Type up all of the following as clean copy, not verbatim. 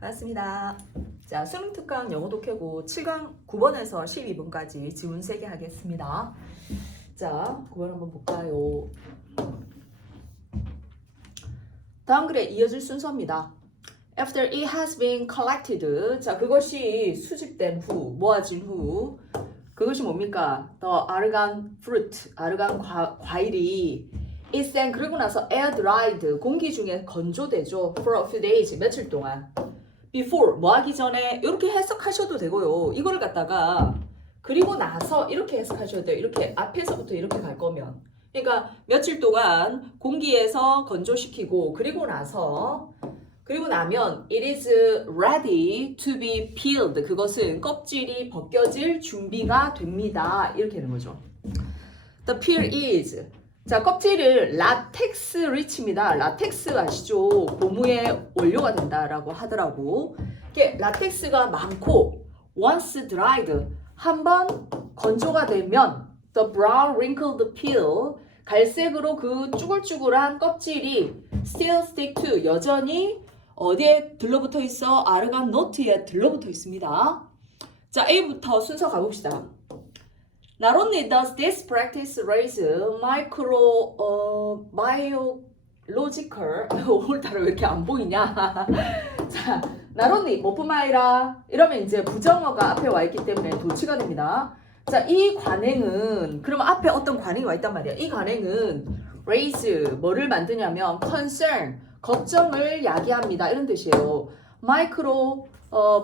반갑습니다. 자, 수능 특강 영어 독해고 7강 9번에서 12번까지 지문 3개 하겠습니다. 자, 9번 한번 볼까요? 다음 글에 이어질 순서입니다. After it has been collected. 자, 그것이 수집된 후, 모아진 후. 그것이 뭡니까? The argan fruit, 아르간 과일이 is then 그리고 나서 air dried, 공기 중에 건조되죠. For a few days, 며칠 동안. Before, 뭐 하기 전에 이렇게 해석하셔도 되고요. 이거를 갖다가 그리고 나서 이렇게 해석하셔도 돼요. 이렇게 앞에서부터 이렇게 갈 거면. 그러니까 며칠 동안 공기에서 건조시키고 그리고 나면 it is ready to be peeled. 그것은 껍질이 벗겨질 준비가 됩니다. 이렇게 되는 거죠. The peel is. 자, 껍질을 라텍스 리치입니다. 라텍스 아시죠? 고무의 원료가 된다라고 하더라고. 이게 라텍스가 많고 once dried. 한번 건조가 되면 the brown wrinkled peel. 갈색으로 그 쭈글쭈글한 껍질이 still stick to. 여전히 어디에 들러붙어 있어? 아르간 노트에 들러붙어 있습니다. 자, A부터 순서 가봅시다. Not only does this practice raise biological 오늘따라 왜 이렇게 안 보이냐? 자, not only 뭐뿐만 아니라 이러면 이제 부정어가 앞에 와 있기 때문에 도치가 됩니다. 자, 이 관행은 그러면 앞에 어떤 관행이 와 있단 말이야. 이 관행은 raise 뭐를 만드냐면 concern 걱정을 야기합니다. 이런 뜻이에요.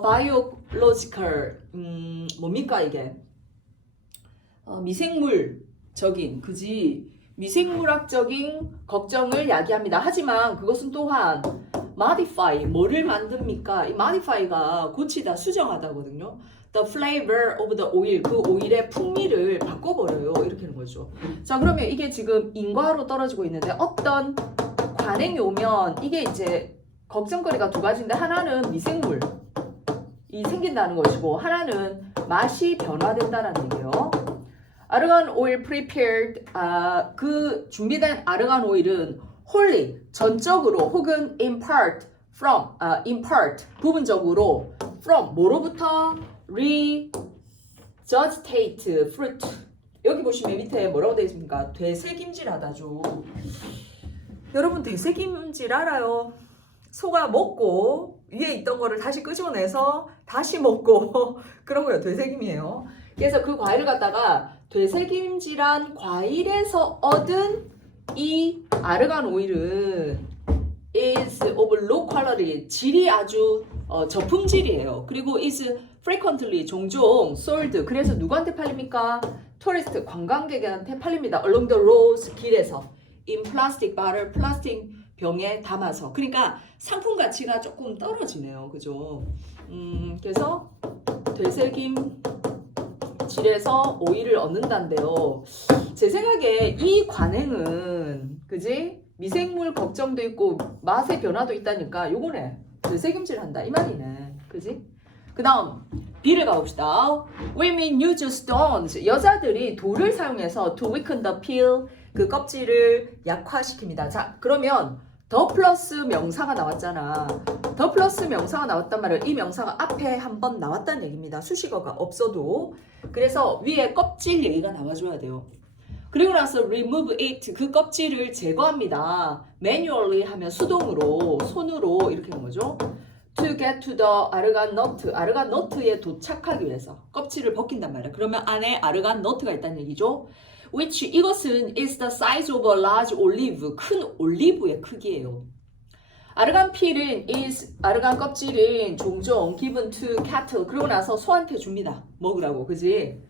biological 뭡니까 이게? 미생물적인 그지 미생물학적인 걱정을 야기합니다. 하지만 그것은 또한 modify 뭐를 만듭니까? 이 modify가 고치다 수정하다거든요. The flavor of the oil 그 오일의 풍미를 바꿔버려요. 이렇게 하는 거죠. 자, 그러면 이게 지금 인과로 떨어지고 있는데 어떤 관행이 오면 이게 이제 걱정거리가 두 가지인데 하나는 미생물이 생긴다는 것이고 하나는 맛이 변화된다는 얘기예요. 아르간 오일 prepared 그 준비된 아르간 오일은 wholly 전적으로 혹은 in part from in part 부분적으로 from 뭐로부터 regurgitate fruit 여기 보시면 밑에 뭐라고 되어 있습니까? 되새김질하다죠. 여러분 되새김질 알아요? 소가 먹고 위에 있던 거를 다시 끄집어내서 다시 먹고 그런 거예요. 되새김이에요. 그래서 그 과일을 갖다가 되새김질한 과일에서 얻은 이 아르간 오일은 is of low quality 질이 아주 저품질이에요. 그리고 is frequently 종종 sold 그래서 누구한테 팔립니까? 토리스트 관광객한테 팔립니다. along the roads 길에서 in plastic bottle 플라스틱 병에 담아서 그러니까 상품 가치가 조금 떨어지네요. 그죠? 그래서 되새김질에서 오일을 얻는다는데요. 제 생각에 이 관행은 그지? 미생물 걱정도 있고 맛의 변화도 있다니까 요거네. 되새김질 한다 이 말이네. 그지? 그 다음 B를 가봅시다. Women use stones. 여자들이 돌을 사용해서 to weaken the peel. 그 껍질을 약화시킵니다. 자, 그러면 더 플러스 명사가 나왔잖아. 더 플러스 명사가 나왔단 말이에요. 이 명사가 앞에 한번 나왔다는 얘기입니다. 수식어가 없어도. 그래서 위에 껍질 얘기가 나와줘야 돼요. 그리고 나서 remove it 그 껍질을 제거합니다. manually 하면 수동으로 손으로 이렇게 하는 거죠. to get to the 아르간 너트 아르간 너트에 도착하기 위해서 껍질을 벗긴단 말이야. 그러면 안에 아르간 너트가 있다는 얘기죠. which 이것은 is the size of a large olive 큰 올리브의 크기예요. 아르간 필은 is 아르간 껍질은 종종 given to cattle 그러고 나서 소한테 줍니다. 먹으라고 그지?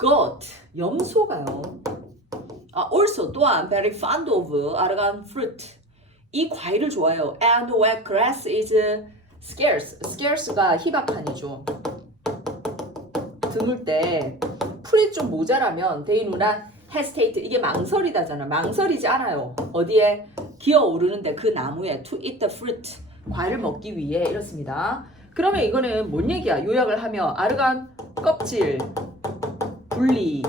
goat 염소가요. also 또한 very fond of 아르간 fruit 이 과일을 좋아해요. and when grass is scarce가 희박한이죠. 드물 때 풀이 좀 모자라면 they do not hesitate 이게 망설이다잖아. 망설이지 않아요. 어디에? 기어오르는데 그 나무에 to eat the fruit 과일을 먹기 위해 이렇습니다. 그러면 이거는 뭔 얘기야? 요약을 하면 아르간 껍질 분리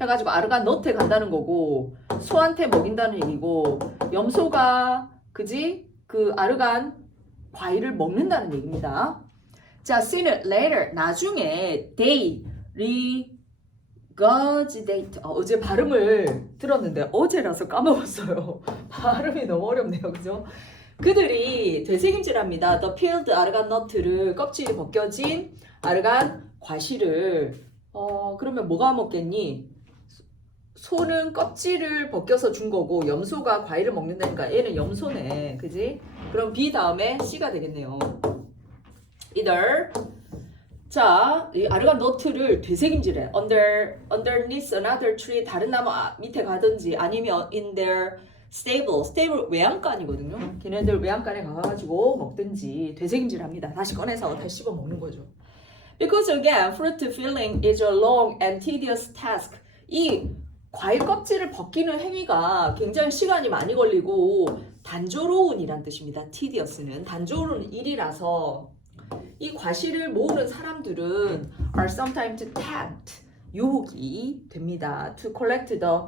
해가지고 아르간 너트에 간다는 거고 소한테 먹인다는 얘기고 염소가 그지? 그 아르간 과일을 먹는다는 얘기입니다. 자, sooner, later, 나중에 they regurgitate. 어제 발음을 들었는데 어제라서 까먹었어요. 발음이 너무 어렵네요. 그죠? 그들이 되새김질합니다. The peeled 아르간 너트를 껍질이 벗겨진 아르간 과실을 그러면 뭐가 먹겠니? 소는 껍질을 벗겨서 준 거고 염소가 과일을 먹는다니까 얘는 염소네. 그지? 그럼 B 다음에 C가 되겠네요. either 자, 이 아르간 너트를 되새김질해. underneath another tree 다른 나무 밑에 가든지 아니면 in their stable 외양간이거든요. 걔네들 외양간에 가가지고 먹든지 되새김질합니다. 다시 꺼내서 다시 씹어 먹는 거죠. Because again, fruit peeling is a long and tedious task. 이 과일 껍질을 벗기는 행위가 굉장히 시간이 많이 걸리고 단조로운 이란 뜻입니다. tedious는 단조로운 일이라서 이 과실을 모으는 사람들은 are sometimes tempted 유혹이 됩니다. to collect the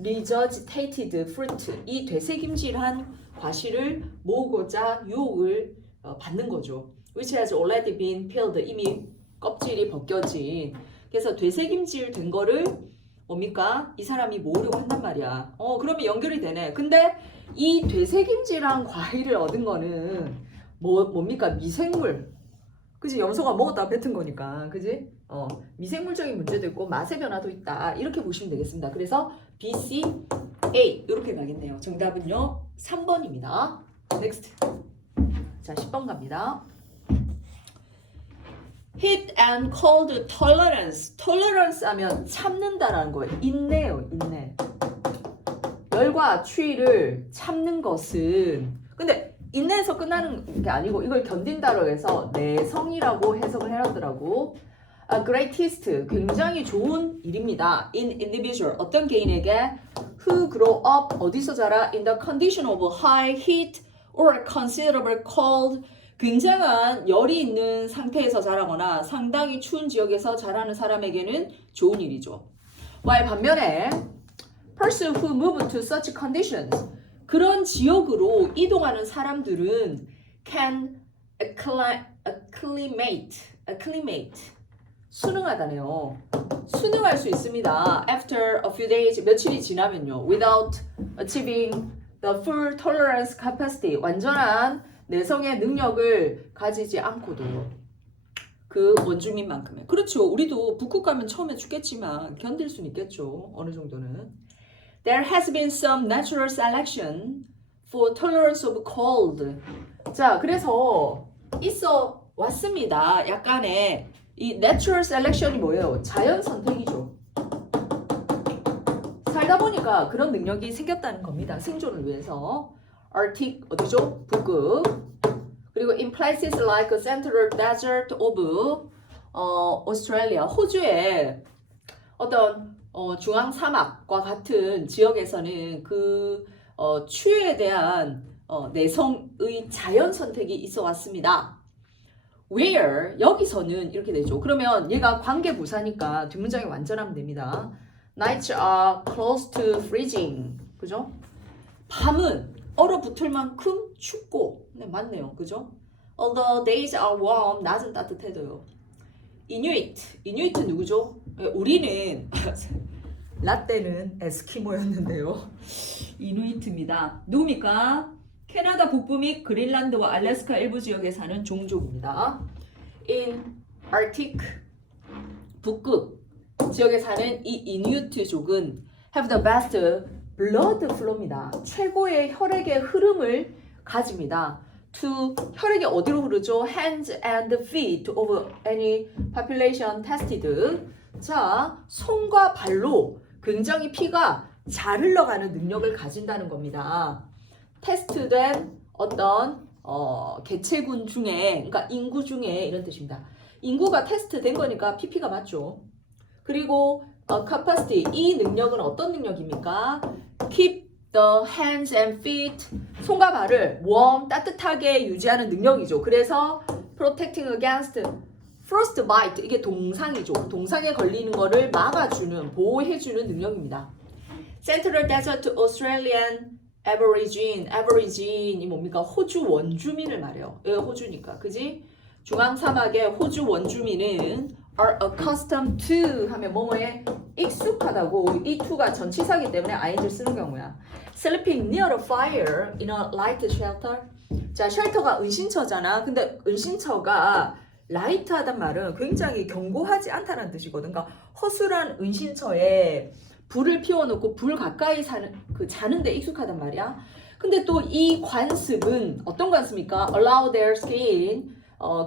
regurgitated fruit 이 되새김질한 과실을 모으고자 유혹을 받는 거죠. which has already been peeled 이미 껍질이 벗겨진 그래서 되새김질 된 거를 뭡니까? 이 사람이 모으려고 한단 말이야. 그러면 연결이 되네. 근데 이 되새김질한 과일을 얻은 거는 뭡니까? 미생물. 그지? 염소가 먹었다가 뱉은 거니까. 그지? 미생물적인 문제도 있고 맛의 변화도 있다. 이렇게 보시면 되겠습니다. 그래서 B, C, A 이렇게 가겠네요. 정답은요. 3번입니다. 넥스트. 자, 10번 갑니다. Heat and cold tolerance. tolerance 하면 참는다라는 거예요. 인내요, 인내. 열과 추위를 참는 것은 근데 인내에서 끝나는 게 아니고 이걸 견딘다고 해서 내성이라고 해석을 해놨더라고. A greatest 굉장히 좋은 일입니다. In individual 어떤 개인에게 who grow up 어디서 자라 in the condition of high heat or considerable cold 굉장한 열이 있는 상태에서 자라거나 상당히 추운 지역에서 자라는 사람에게는 좋은 일이죠. while 반면에 person who move to such conditions 그런 지역으로 이동하는 사람들은 can acclimate 순응하다네요. 순응할 수 있습니다. After a few days 며칠이 지나면요. Without achieving the full tolerance capacity 완전한 내성의 능력을 가지지 않고도 그 원주민만큼의 그렇죠. 우리도 북극 가면 처음에 죽겠지만 견딜 수는 있겠죠. 어느 정도는. There has been some natural selection for tolerance of cold. 자, 그래서 있어 왔습니다. 약간의 이 natural selection이 뭐예요? 자연 선택이죠. 살다 보니까 그런 능력이 생겼다는 겁니다. 생존을 위해서. Arctic 어디죠? 북극. 그리고 in places like the central desert of Australia, 호주의 어떤 중앙 사막과 같은 지역에서는 그 추위에 대한 내성의 자연 선택이 있어 왔습니다. Where 여기서는 이렇게 되죠. 그러면 얘가 관계 부사니까 뒷문장이 완전하면 됩니다. Nights are close to freezing. 그죠? 밤은 얼어붙을 만큼 춥고 네 맞네요. 그죠? Although days are warm 낮은 따뜻해도요. 이누이트 누구죠? 우리는 라떼는 에스키모였는데요. 이누이트입니다. 누굽니까? 캐나다 북부 및 그린란드와 알래스카 일부 지역에 사는 종족입니다. In Arctic 북극 지역에 사는 이 이누이트족은 have the best blood flow입니다. 최고의 혈액의 흐름을 가집니다. To 혈액이 어디로 흐르죠? Hands and feet of any population tested. 자, 손과 발로 굉장히 피가 잘 흘러가는 능력을 가진다는 겁니다. 테스트된 어떤 개체군 중에, 그러니까 인구 중에 이런 뜻입니다. 인구가 테스트된 거니까 PP가 맞죠. 그리고 capacity 이 능력은 어떤 능력입니까? Keep the hands and feet 손과 발을 warm 따뜻하게 유지하는 능력이죠. 그래서 protecting against frostbite 이게 동상이죠. 동상에 걸리는 거를 막아주는 보호해주는 능력입니다. Central Desert Australian aborigine 이 뭡니까? 호주 원주민을 말해요. 여기 호주니까, 그지? 중앙 사막의 호주 원주민은 are accustomed to 하면 뭐뭐에 익숙하다고 이 to가 전치사기 때문에 ing를 쓰는 경우야. Sleeping near a fire in a light shelter. 자, 쉘터가 은신처잖아. 근데 은신처가 라이트하단 말은 굉장히 견고하지 않다는 뜻이거든. 그러니까 허술한 은신처에 불을 피워놓고 불 가까이 자는데 익숙하단 말이야. 근데 또 이 관습은 어떤 관습입니까? Allow their skin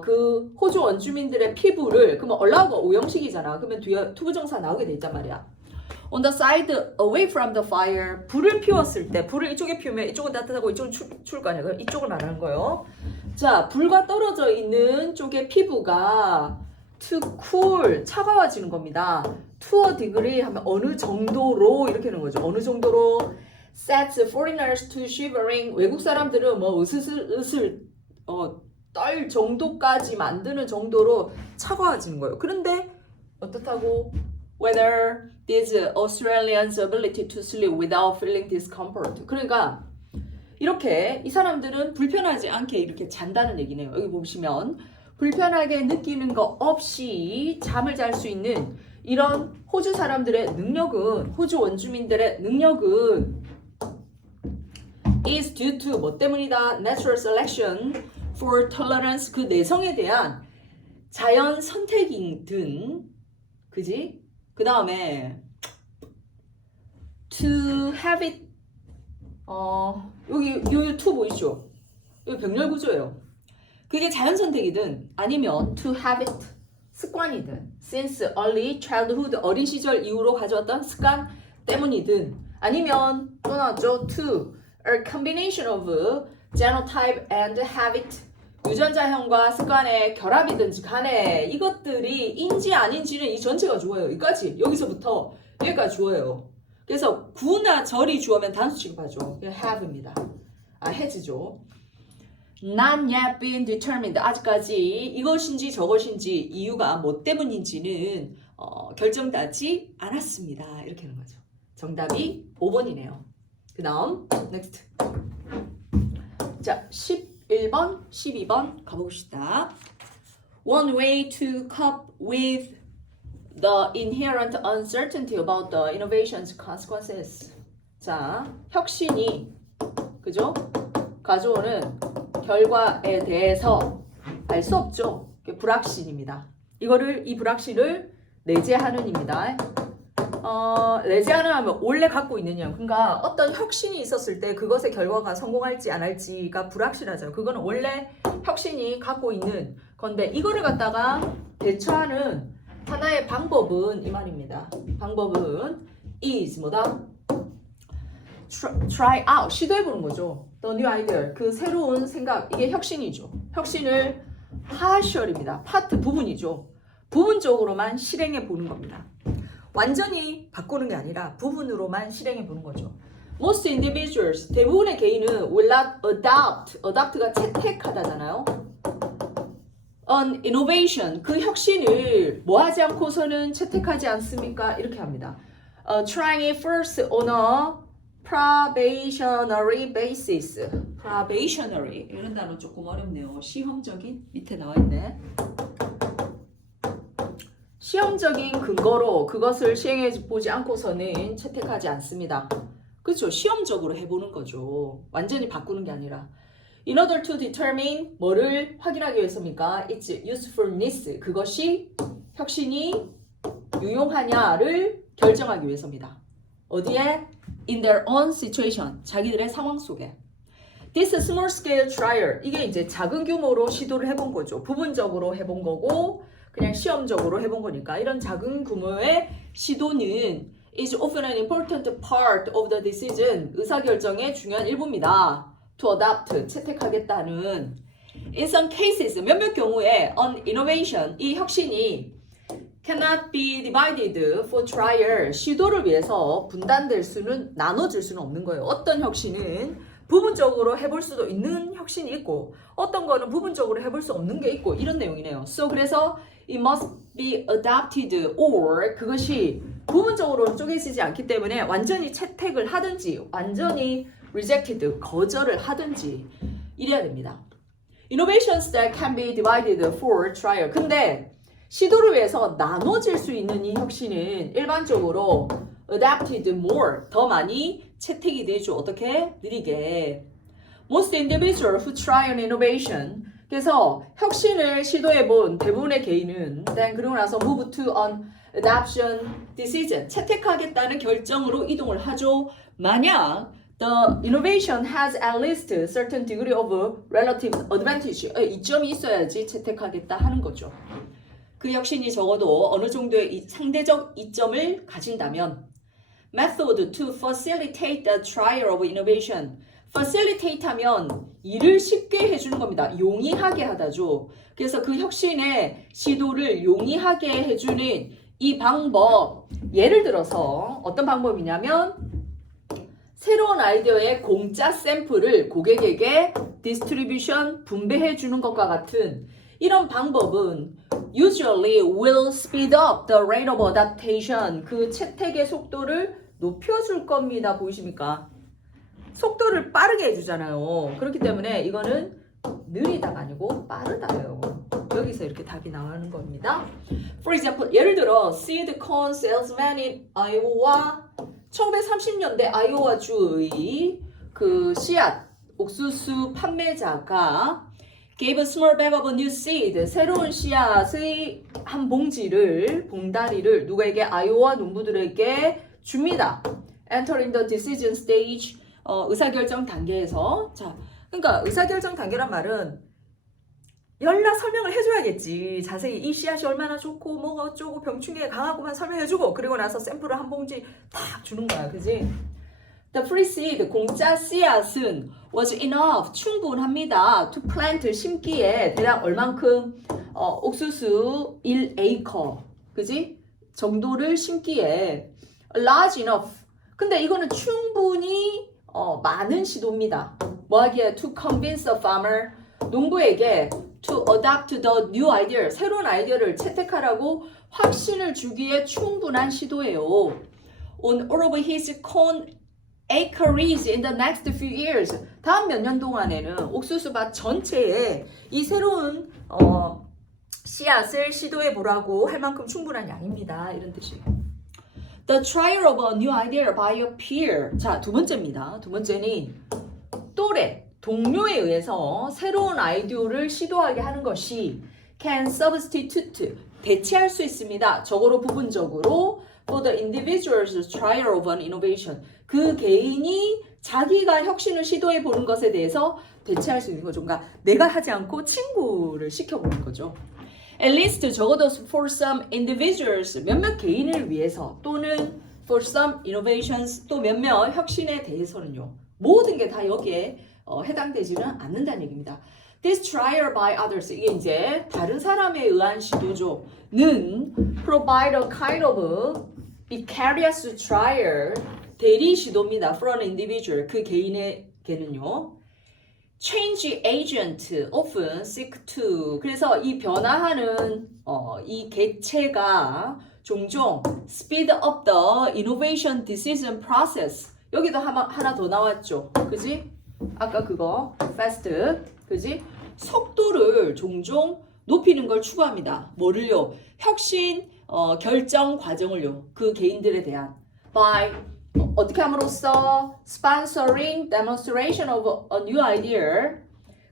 그 호주 원주민들의 피부를 그러면 allow가 오형식이잖아. 그러면 뒤에 투부정사 나오게 돼 있단 말이야. On the side away from the fire 불을 피웠을 때 불을 이쪽에 피우면 이쪽은 따뜻하고 이쪽은 추울 거 아니야. 그럼 이쪽을 말하는 거예요. 자, 불과 떨어져 있는 쪽의 피부가 to cool 차가워지는 겁니다. to a degree 하면 어느 정도로 이렇게 하는 거죠. 어느 정도로 sets foreigners to shivering 외국 사람들은 뭐 으슬으슬 떨 정도까지 만드는 정도로 차가워지는 거예요. 그런데 어떻다고? Whether these Australians' ability to sleep without feeling discomfort. 그러니까 이렇게 이 사람들은 불편하지 않게 이렇게 잔다는 얘기네요. 여기 보시면 불편하게 느끼는 거 없이 잠을 잘 수 있는 이런 호주 사람들의 능력은 호주 원주민들의 능력은 is due to 뭐 때문이다? Natural selection for tolerance 그 내성에 대한 자연 선택이든 그지? 그 다음에 to have it 여기 요 to 보이시죠? 여기 병렬 구조예요. 그게 자연 선택이든 아니면 to have it 습관이든 since early childhood 어린 시절 이후로 가져왔던 습관 때문이든 아니면 또 나왔죠 to a combination of genotype and habit 유전자형과 습관의 결합이든지 간에 이것들이 인지 아닌지는 이 전체가 주어예요. 여기까지 여기서부터 여기까지 주어예요. 그래서 구나 절이 주어면 단수 취급하죠. have입니다. has죠. Not yet been determined. 아직까지 이것인지 저것인지 이유가 뭐 때문인지는 결정되지 않았습니다. 이렇게 하는 거죠. 정답이 5번이네요. 그 다음 next. 자, 11번, 12번 가봅시다. One way to cope with the inherent uncertainty about the innovation's consequences. 자, 혁신이 그죠? 가져오는 결과에 대해서 알 수 없죠. 불확신입니다. 이 불확신을 내재하는입니다. 내재하는 하면 원래 갖고 있느냐. 그러니까 어떤 혁신이 있었을 때 그것의 결과가 성공할지 안 할지가 불확실하죠. 그거는 원래 혁신이 갖고 있는 건데 이거를 갖다가 대처하는 하나의 방법은 이 말입니다. 방법은 is 뭐다? try out 시도해보는 거죠. The new idea 그 새로운 생각 이게 혁신이죠. 혁신을 partial입니다. part 부분이죠. 부분적으로만 실행해 보는 겁니다. 완전히 바꾸는 게 아니라 부분으로만 실행해 보는 거죠. Most individuals 대부분의 개인은 will not adopt가 채택하다잖아요. An innovation 그 혁신을 뭐 하지 않고서는 채택하지 않습니까? 이렇게 합니다. Trying it first on a probationary basis. probationary 이런 단어 조금 어렵네요. 시험적인 밑에 나와 있네. 시험적인 근거로 그것을 시행해 보지 않고서는 채택하지 않습니다. 그렇죠. 시험적으로 해보는 거죠. 완전히 바꾸는 게 아니라. In order to determine 뭐를 확인하기 위해서입니까? Its usefulness 그것이 혁신이 유용하냐를 결정하기 위해서입니다. 어디에? In their own situation 자기들의 상황 속에. This small scale trial 이게 이제 작은 규모로 시도를 해본 거죠. 부분적으로 해본 거고 그냥 시험적으로 해본 거니까 이런 작은 규모의 시도는 is often an important part of the decision 의사결정의 중요한 일부입니다. To adopt 채택하겠다는 In some cases 몇몇 경우에 an innovation 이 혁신이 cannot be divided for trial 시도를 위해서 분단될 수는 나눠질 수는 없는 거예요. 어떤 혁신은 부분적으로 해볼 수도 있는 혁신이 있고 어떤 거는 부분적으로 해볼 수 없는 게 있고 이런 내용이네요. So 그래서 it must be adopted or 그것이 부분적으로 쪼개지지 않기 때문에 완전히 채택을 하든지 완전히 rejected, 거절을 하든지 이래야 됩니다. Innovations that can be divided for trial. 근데 시도를 위해서 나눠질 수 있는 이 혁신은 일반적으로 adapted more, 더 많이 채택이 되죠. 어떻게? 느리게. Most individuals who try an innovation, 그래서 혁신을 시도해본 대부분의 개인은 then 그러고 나서 move to an adoption decision, 채택하겠다는 결정으로 이동을 하죠. 만약 the innovation has at least a certain degree of relative advantage, 이점이 있어야지 채택하겠다 하는 거죠. 그 혁신이 적어도 어느 정도의 상대적 이점을 가진다면 method to facilitate the trial of innovation, facilitate 하면 일을 쉽게 해주는 겁니다. 용이하게 하다죠. 그래서 그 혁신의 시도를 용이하게 해주는 이 방법, 예를 들어서 어떤 방법이냐면 새로운 아이디어의 공짜 샘플을 고객에게 디스트리뷰션, 분배해 주는 것과 같은 이런 방법은 usually will speed up the rate of adaptation, 그 채택의 속도를 높여줄 겁니다. 보이십니까? 속도를 빠르게 해주잖아요. 그렇기 때문에 이거는 느리다가 아니고 빠르다예요. 여기서 이렇게 답이 나오는 겁니다. For example, 예를 들어 seed corn salesman in Iowa, 1930년대 아이오와주의 그 씨앗 옥수수 판매자가 gave a small bag of new seed, 새로운 씨앗의 한 봉지를, 봉다리를 누구에게? 아이오와 농부들에게 줍니다. Entering the decision stage, 의사결정 단계에서. 자, 그러니까 의사결정 단계란 말은 연락 설명을 해줘야겠지. 자세히 이 씨앗이 얼마나 좋고 뭐가 어쩌고 병충해에 강하고만 설명해주고 그리고 나서 샘플을 한 봉지 딱 주는 거야. 그지? The free seed, 공짜 씨앗은 was enough, 충분합니다. To plant, 심기에 대략 얼만큼? 옥수수 1acre, 그지? 정도를 심기에 large enough. 근데 이거는 충분히 많은 시도입니다. 뭐 하기에? To convince a farmer, 농부에게 to adopt the new idea, 새로운 아이디어를 채택하라고 확신을 주기에 충분한 시도예요. On all of his corn acreage in the next few years, 다음 몇 년 동안에는 옥수수밭 전체에 이 새로운 씨앗을 시도해 보라고 할 만큼 충분한 양입니다. 이런 뜻이에요. The trial of a new idea by a peer. 자, 두 번째입니다. 두 번째는 또래, 동료에 의해서 새로운 아이디어를 시도하게 하는 것이 can substitute, 대체할 수 있습니다. 적어도 부분적으로 for the individual's trial of an innovation, 그 개인이 자기가 혁신을 시도해 보는 것에 대해서 대체할 수 있는 거죠. 그러니까 내가 하지 않고 친구를 시켜보는 거죠. At least 적어도 for some individuals, 몇몇 개인을 위해서 또는 for some innovations, 또 몇몇 혁신에 대해서는요. 모든 게 다 여기에 해당되지는 않는다는 얘기입니다. This trial by others, 이게 이제 다른 사람에 의한 시도죠. 는 provide a kind of vicarious trial, 대리 시도입니다. For an individual, 그 개인에게는요. Change agent often seek to, 그래서 이 변화하는 이 개체가 종종 speed up the innovation decision process, 여기도 하나 더 나왔죠. 그지? 아까 그거 fast, 그지? 속도를 종종 높이는 걸 추구합니다. 뭐를요? 혁신 결정 과정을요. 그 개인들에 대한 by 어떻게 함으로써 sponsoring demonstration of a new idea,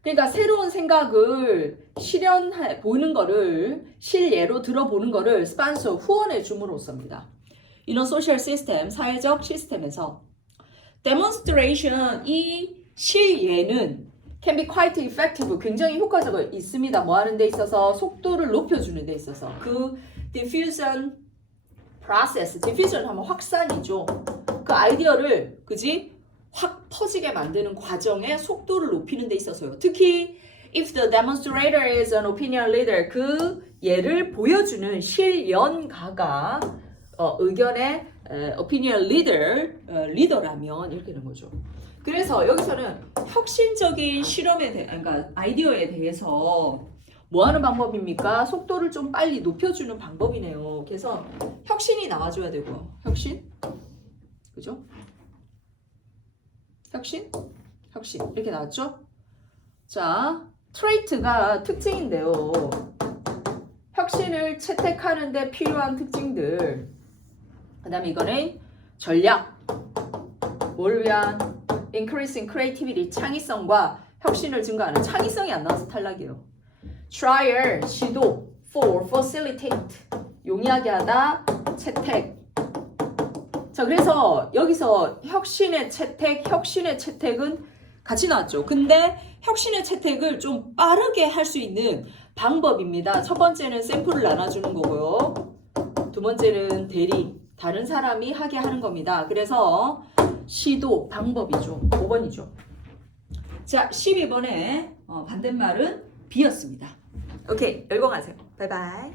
그러니까 새로운 생각을 실현해 보는 거를 실예로 들어보는 거를 스폰서 후원해 줌으로써입니다. 이런 소셜 시스템, 사회적 시스템에서 demonstration, 이 실예는 can be quite effective, 굉장히 효과적으로 있습니다. 뭐 하는 데 있어서? 속도를 높여주는 데 있어서. 그 diffusion process, diffusion 하면 확산이죠. 그 아이디어를, 그지? 확 퍼지게 만드는 과정의 속도를 높이는 데 있어서요. 특히 if the demonstrator is an opinion leader, 그 예를 보여주는 실연가가 의견의 opinion leader, 리더라면 이렇게 되는 거죠. 그래서 여기서는 혁신적인 실험에 그러니까 아이디어에 대해서 뭐 하는 방법입니까? 속도를 좀 빨리 높여주는 방법이네요. 그래서 혁신이 나와줘야 되고요. 혁신, 그죠? 혁신, 혁신 이렇게 나왔죠? 자, 트레이트가 특징인데요. 혁신을 채택하는 데 필요한 특징들. 그 다음에 이거는 전략. 뭘 위한? Increasing creativity, 창의성과 혁신을 증가하는. 창의성이 안 나와서 탈락이에요. Trial, 시도. For, facilitate, 용이하게 하다. 채택. 자, 그래서 여기서 혁신의 채택은 같이 나왔죠. 근데 혁신의 채택을 좀 빠르게 할 수 있는 방법입니다. 첫 번째는 샘플을 나눠주는 거고요. 두 번째는 대리, 다른 사람이 하게 하는 겁니다. 그래서 시도, 방법이죠. 5번이죠. 자, 12번에 반대말은 B였습니다. 오케이, 열공하세요. 바이바이.